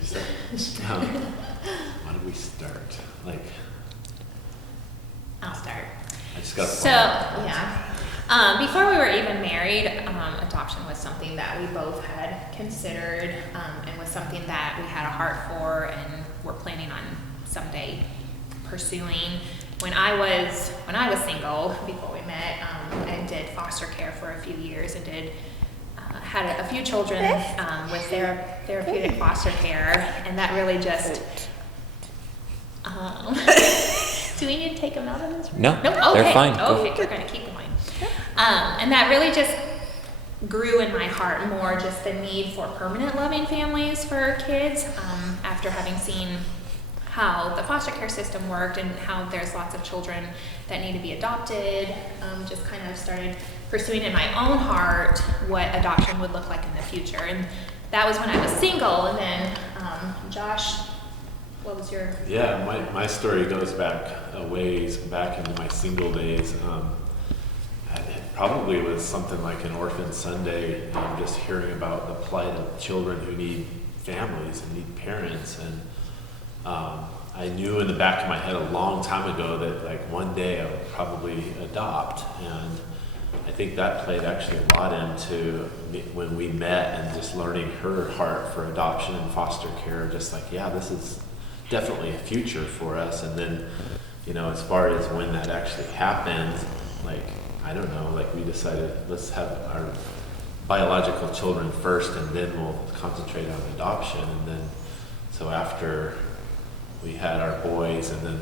me start. How do we start? Like, I'll start. I just got. So yeah. Before we were even married, adoption was something that we both had considered, and was something that we had a heart for and were planning on someday pursuing. When I was single, before we met, I did foster care for a few years and had a few children with therapeutic foster care, and that really just. Do we need to take them out of this room? No, Okay. they're fine. Okay, we're going to keep going. And that really just grew in my heart more, just the need for permanent loving families for kids, after having seen how the foster care system worked and how there's lots of children that need to be adopted. Just kind of started pursuing in my own heart what adoption would look like in the future. And that was when I was single. And then Josh, what was your... Yeah, my story goes back a ways, back into my single days. It probably was something like an Orphan Sunday, just hearing about the plight of children who need families and need parents. And I knew in the back of my head a long time ago that like one day I would probably adopt. And I think that played actually a lot into when we met and just learning her heart for adoption and foster care, just like, yeah, this is definitely a future for us. And then, as far as when that actually happened, like, I don't know, like we decided let's have our biological children first and then we'll concentrate on adoption. And then, so after we had our boys, and then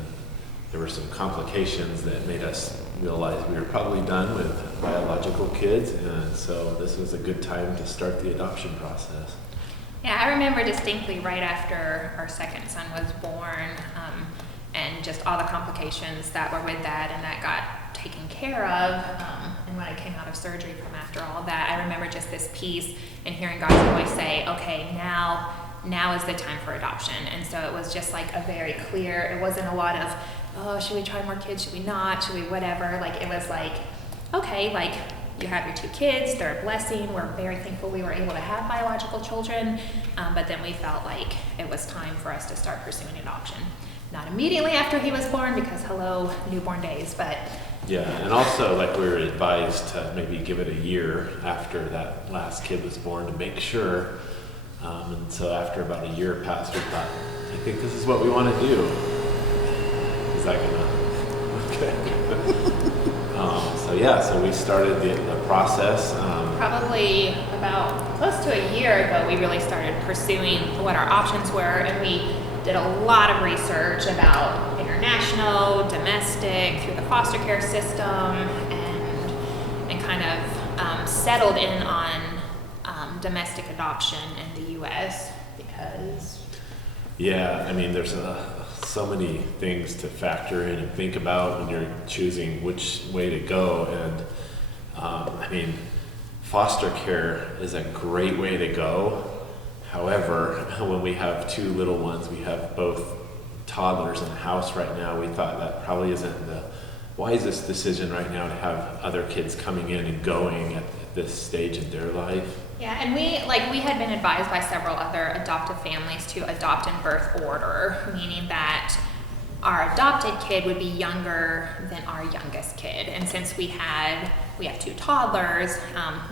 there were some complications that made us realize we were probably done with biological kids. And so this was a good time to start the adoption process. Yeah, I remember distinctly right after our second son was born, and just all the complications that were with that, and that got taken care of. And when I came out of surgery from after all that, I remember just this peace and hearing God's voice say, okay, now is the time for adoption. And so it was just like a very clear, it wasn't a lot of, oh, should we try more kids? Should we not? Should we whatever? Like, it was like, okay, like, you have your 2 kids, they're a blessing. We're very thankful we were able to have biological children, but then we felt like it was time for us to start pursuing adoption. Not immediately after he was born, because hello, newborn days, but... Yeah, and also like we were advised to maybe give it a year after that last kid was born to make sure. And so after about a year passed, we thought, I think this is what we want to do. Is that gonna... Okay. So we started the process. Probably about close to a year ago, we really started pursuing what our options were, and we did a lot of research about international, domestic, through the foster care system, and kind of settled in on domestic adoption in the U.S. because... Yeah, I mean, there's so many things to factor in and think about when you're choosing which way to go. And I mean, foster care is a great way to go. However, when we have 2 little ones, we have both toddlers in the house right now, we thought that probably isn't the wisest decision right now to have other kids coming in and going at this stage in their life. Yeah, and we had been advised by several other adoptive families to adopt in birth order, meaning that our adopted kid would be younger than our youngest kid. And since we have 2 toddlers,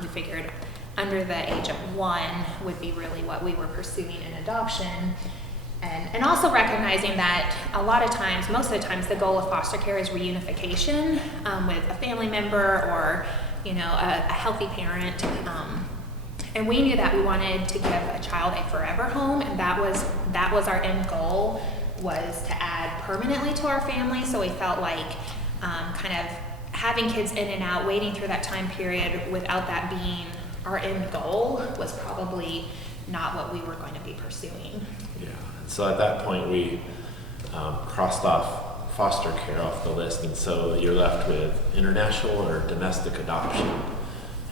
we figured under the age of 1 would be really what we were pursuing in adoption. And also recognizing that a lot of times, most of the times, the goal of foster care is reunification with a family member or, a healthy parent. And we knew that we wanted to give a child a forever home, and that was our end goal, was to add permanently to our family. So we felt like kind of having kids in and out, waiting through that time period without that being our end goal was probably not what we were going to be pursuing. Yeah, and so at that point we crossed off foster care off the list, and so you're left with international or domestic adoption.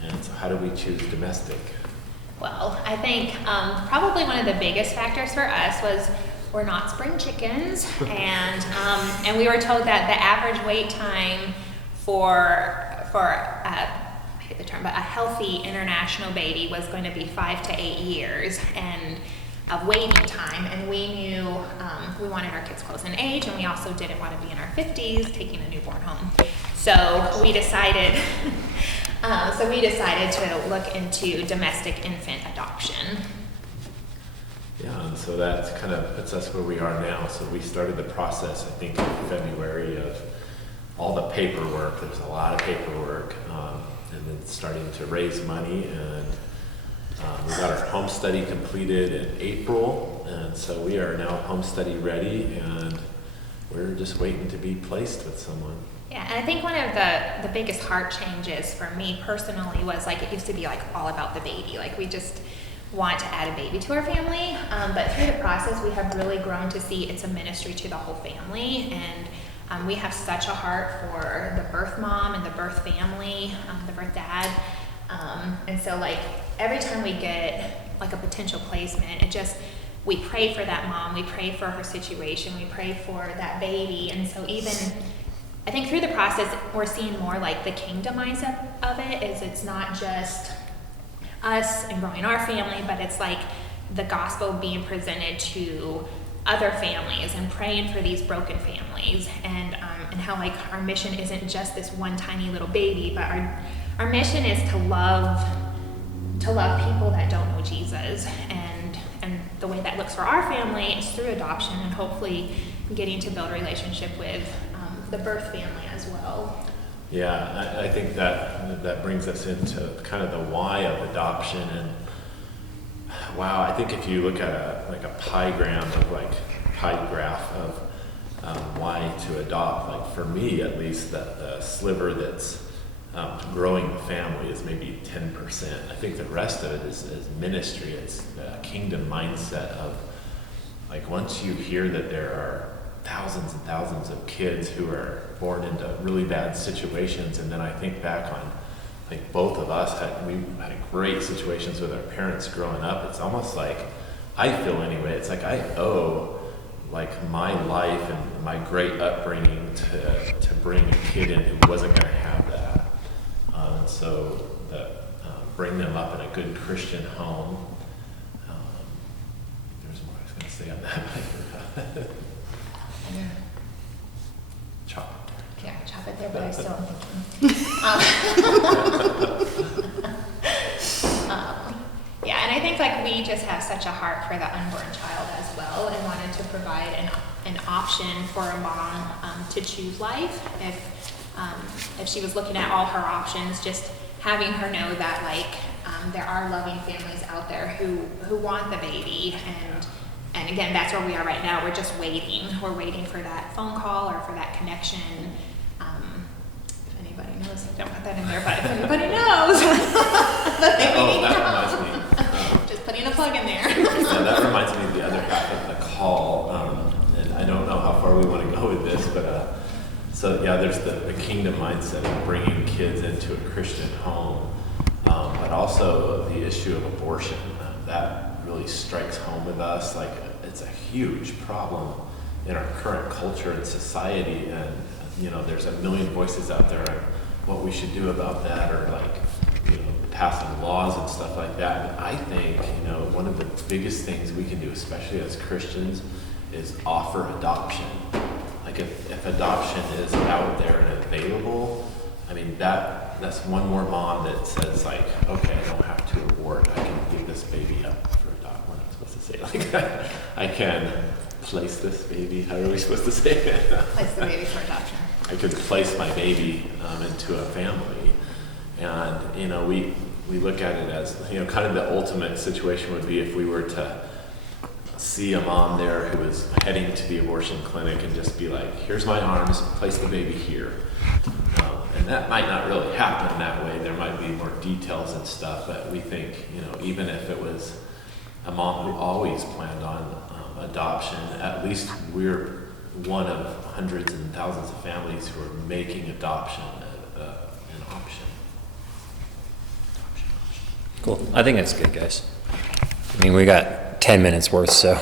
And so how do we choose domestic? Well, I think probably one of the biggest factors for us was we're not spring chickens, and we were told that the average wait time for I hate the term, but a healthy international baby was going to be 5 to 8 years, and of waiting time, and we knew we wanted our kids close in age, and we also didn't want to be in our 50s taking a newborn home. So we decided to look into domestic infant adoption. Yeah, and so that kind of puts us where we are now. So we started the process, I think, in February of all the paperwork. There's a lot of paperwork, and then starting to raise money, and we got our home study completed in April, and so we are now home study ready, and we're just waiting to be placed with someone. Yeah, and I think one of the biggest heart changes for me personally was like, it used to be like all about the baby. Like we just want to add a baby to our family, but through the process we have really grown to see it's a ministry to the whole family, and we have such a heart for the birth mom and the birth family, the birth dad, and so like every time we get like a potential placement, we pray for that mom, we pray for her situation, we pray for that baby, and so even I think through the process we're seeing more like the kingdom mindset of it, is it's not just us and growing our family, but it's like the gospel being presented to other families and praying for these broken families, and how like our mission isn't just this one tiny little baby, but our mission is to love people that don't know Jesus, and the way that looks for our family is through adoption, and hopefully getting to build a relationship with the birth family as well. Yeah, I think that brings us into kind of the why of adoption. And wow, I think if you look at a pie graph of why to adopt, like for me at least, the sliver that's growing the family is maybe 10%. I think the rest of it is ministry. It's the kingdom mindset of like, once you hear that there are thousands and thousands of kids who are born into really bad situations, and then I think back on like both of us had great situations with our parents growing up. It's almost like, I feel anyway, it's like I owe like my life and my great upbringing to bring a kid in who wasn't going to have that. So bring them up in a good Christian home. There's more I was going to say on that. Chop. Yeah, chop it there, but I still am thinking. Yeah, and I think like we just have such a heart for the unborn child as well, and wanted to provide an option for a mom to choose life. If she was looking at all her options, just having her know that like there are loving families out there who want the baby, and again, that's where we are right now. We're just waiting. We're waiting for that phone call or for that connection. If anybody knows, don't put that in there, but if anybody knows, that reminds me. Just putting a plug in there. Yeah, that reminds me of the other half of the call, and I don't know how far we want to go with this, but so yeah, there's the kingdom mindset of bringing kids into a Christian home, but also the issue of abortion. That really strikes home with us. Like, it's a huge problem in our current culture and society, and there's a million voices out there on what we should do about that, or like passing laws and stuff like that. And I think one of the biggest things we can do, especially as Christians, is offer adoption. Like if adoption is out there and available, I mean that's one more mom that says like, okay, I don't have to abort. I can give this baby up for adoption. We're not supposed to say it like that. I can place this baby. How are we supposed to say it? Place the baby for adoption. I could place my baby into a family, and we look at it as kind of the ultimate situation would be if we were to see a mom there who was heading to the abortion clinic and just be like, here's my arms, place the baby here. And that might not really happen that way. There might be more details and stuff, but we think, even if it was a mom who always planned on adoption, at least we're one of hundreds and thousands of families who are making adoption an option. Cool. I think that's good, guys. I mean, we got 10 minutes worth, so